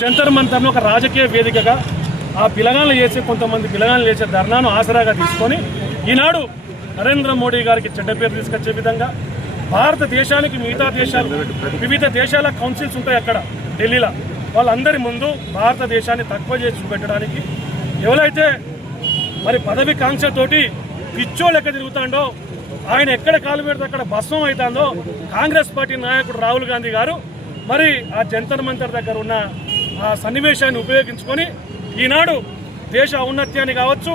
జంతర్ మంతర్ను ఒక రాజకీయ వేదికగా ఆ పిలగాళ్ళు చేసే కొంతమంది పిలగాళ్ళు చేసే ధర్నాను ఆసరాగా తీసుకొని ఈనాడు నరేంద్ర మోడీ గారికి చెడ్డ పేరు తీసుకొచ్చే విధంగా భారతదేశానికి మిగతా దేశాలు వివిధ దేశాల కౌన్సిల్స్ ఉంటాయి అక్కడ ఢిల్లీలో వాళ్ళందరి ముందు భారతదేశాన్ని తక్కువ చేసి చూపెట్టడానికి ఎవరైతే మరి పదవి కాంక్షతోటి పిచ్చో లెక్క తిరుగుతాడో ఆయన ఎక్కడ కాలు పెడితే అక్కడ భస్మం అవుతుందో కాంగ్రెస్ పార్టీ నాయకుడు రాహుల్ గాంధీ గారు మరి ఆ జంతర్ మంతర్ దగ్గర ఉన్న ఆ సన్నివేశాన్ని ఉపయోగించుకొని ఈనాడు దేశ ఔన్నత్యాన్ని కావచ్చు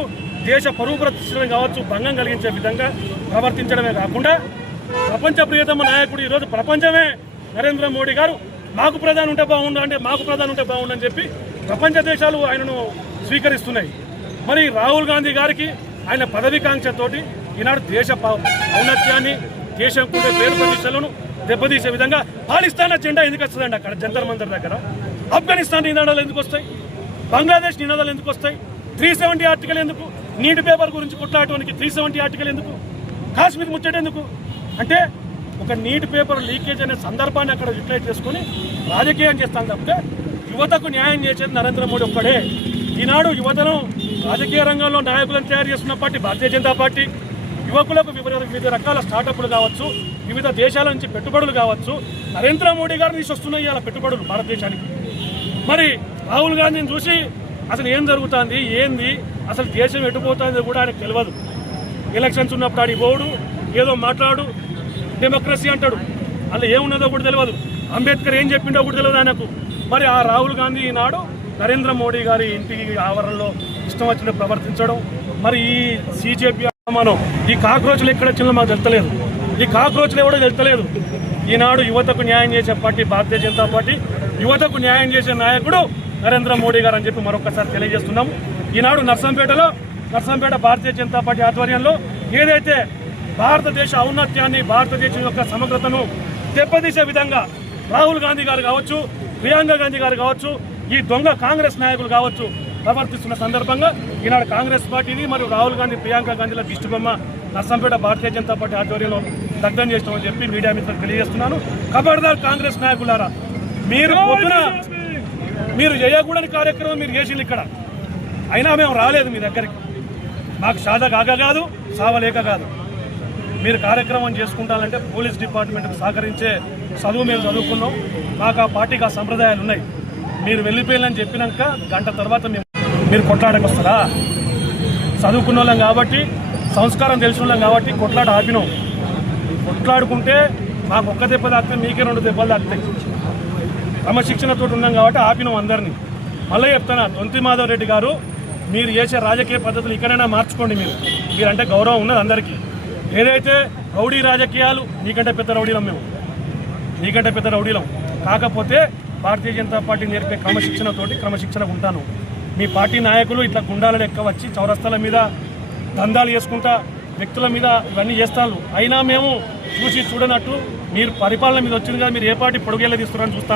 దేశ పరువు ప్రతిష్టలను కావచ్చు భంగం కలిగించే విధంగా ప్రవర్తించడమే కాకుండా ప్రపంచ ప్రియతమ నాయకుడు ఈరోజు ప్రపంచమే నరేంద్ర మోడీ గారు మాకు ప్రధాని ఉంటే బాగుండు అంటే మాకు ప్రధాని ఉంటే బాగుండు అని చెప్పి ప్రపంచ దేశాలు ఆయనను స్వీకరిస్తున్నాయి. మరి రాహుల్ గాంధీ గారికి ఆయన పదవికాంక్షతోటి ఈనాడు దేశ ఔన్నత్యాన్ని దేశం కూడా పేరు ప్రతిష్టలను దెబ్బతీసే విధంగా పాకిస్తాన్ జెండా ఎందుకు వస్తుందండి అక్కడ జంతర్ మంతర్ దగ్గర? ఆఫ్ఘనిస్తాన్ నినాదాలు ఎందుకు వస్తాయి? బంగ్లాదేశ్ నినాదాలు ఎందుకు వస్తాయి? 370 ఆర్టికల్ ఎందుకు? నీటి పేపర్ గురించి కొట్లాడటానికి 370 ఆర్టికల్ ఎందుకు? కాశ్మీర్ ముచ్చట ఎందుకు? అంటే ఒక నీటి పేపర్ లీకేజ్ అనే సందర్భాన్ని అక్కడ యూటిలైజ్ చేసుకుని రాజకీయం చేస్తాను తప్పితే యువతకు న్యాయం చేసేది నరేంద్ర మోడీ ఒక్కడే. ఈనాడు యువతను రాజకీయ రంగంలో నాయకులను తయారు చేస్తున్న పార్టీ భారతీయ జనతా పార్టీ. యువకులకు వివిధ రకాల స్టార్టప్లు కావచ్చు, వివిధ దేశాల నుంచి పెట్టుబడులు కావచ్చు, నరేంద్ర మోడీ గారు తీసుకొస్తున్నాయి అలా పెట్టుబడులు భారతదేశానికి. మరి రాహుల్ గాంధీని చూసి అసలు ఏం జరుగుతుంది ఏంది అసలు దేశం ఎటుపోతుందో కూడా ఆయనకు తెలియదు. ఎలక్షన్స్ ఉన్నప్పుడు ఆడి పోడు ఏదో మాట్లాడు డెమోక్రసీ అంటాడు, అలా ఏమున్నదో కూడా తెలియదు. అంబేద్కర్ ఏం చెప్పిండో కూడా తెలియదు ఆయనకు. మరి ఆ రాహుల్ గాంధీ ఈనాడు నరేంద్ర మోడీ గారి ఇంటి ఆవరణలో ఇష్టం వచ్చిన ప్రవర్తించడం, మరి ఈ CJP మనం ఈ కాక్రోచ్లు ఎక్కడ వచ్చిందో మాకు తెలుస్తలేదు. ఈ కాక్రోచ్లు ఎవడో తెలుస్తలేదు. ఈనాడు యువతకు న్యాయం చేసే పార్టీ భారతీయ జనతా పార్టీ, యువతకు న్యాయం చేసే నాయకుడు నరేంద్ర మోడీ గారు అని చెప్పి మరొకసారి తెలియజేస్తున్నాం. ఈనాడు నర్సంపేట భారతీయ జనతా పార్టీ ఆధ్వర్యంలో ఏదైతే భారతదేశ ఔన్నత్యాన్ని, భారతదేశం యొక్క సమగ్రతను దెబ్బతీసే విధంగా రాహుల్ గాంధీ గారు కావచ్చు, ప్రియాంక గాంధీ గారు కావచ్చు, ఈ దొంగ కాంగ్రెస్ నాయకులు కావచ్చు ప్రవర్తిస్తున్న సందర్భంగా ఈనాడు కాంగ్రెస్ పార్టీని మరియు రాహుల్ గాంధీ, ప్రియాంక గాంధీల దిష్టిబొమ్మ నర్సంపేట భారతీయ జనతా పార్టీ ఆధ్వర్యంలో దగ్ధం చేస్తామని చెప్పి మీడియా మిత్రులకు తెలియజేస్తున్నాను. ఖబర్దార్ కాంగ్రెస్ నాయకులారా, మీరు చేయకూడని కార్యక్రమం మీరు చేసింది ఇక్కడ, అయినా మేము రాలేదు మీ దగ్గరికి. మాకు సాధ కాక కాదు, సావలేక కాదు. మీరు కార్యక్రమం చేసుకుంటానంటే పోలీస్ డిపార్ట్మెంట్కి సహకరించే చదువు మేము చదువుకున్నాం. మాకు ఆ పార్టీకి ఆ సంప్రదాయాలు ఉన్నాయి. మీరు వెళ్ళిపోయాలని చెప్పినాక గంట తర్వాత మీరు కొట్లాడకు వస్తారా? చదువుకున్న వాళ్ళం కాబట్టి, సంస్కారం తెలిసిన వాళ్ళం కాబట్టి కొట్లాట ఆపినాం. కొట్లాడుకుంటే మాకు ఒక్క దెబ్బ తాకితే మీకే 2 దెబ్బలు తాకుతాయి. క్రమశిక్షణతో ఉన్నాం కాబట్టి ఆపినాం అందరినీ. మళ్ళీ చెప్తాను, దొంతి మాధవ్ రెడ్డి గారు, మీరు చేసే రాజకీయ పద్ధతులు ఇక్కడైనా మార్చుకోండి. మీరంటే గౌరవం ఉన్నది అందరికీ. ఏదైతే రౌడీ రాజకీయాలు, నీకంటే పెద్ద రౌడీలం కాకపోతే భారతీయ జనతా పార్టీ నేర్పే క్రమశిక్షణగా ఉంటాను. మీ పార్టీ నాయకులు ఇట్లా గుండాల లెక్క వచ్చి చౌరస్తాల మీద దందాలు చేసుకుంటా వ్యక్తుల మీద ఇవన్నీ చేస్తాను. అయినా మేము చూసి చూడనట్టు మీరు పరిపాలన మీద వచ్చింది కదా, మీరు ఏ పార్టీ పొడుగేలా తీస్తున్నారని చూస్తాను.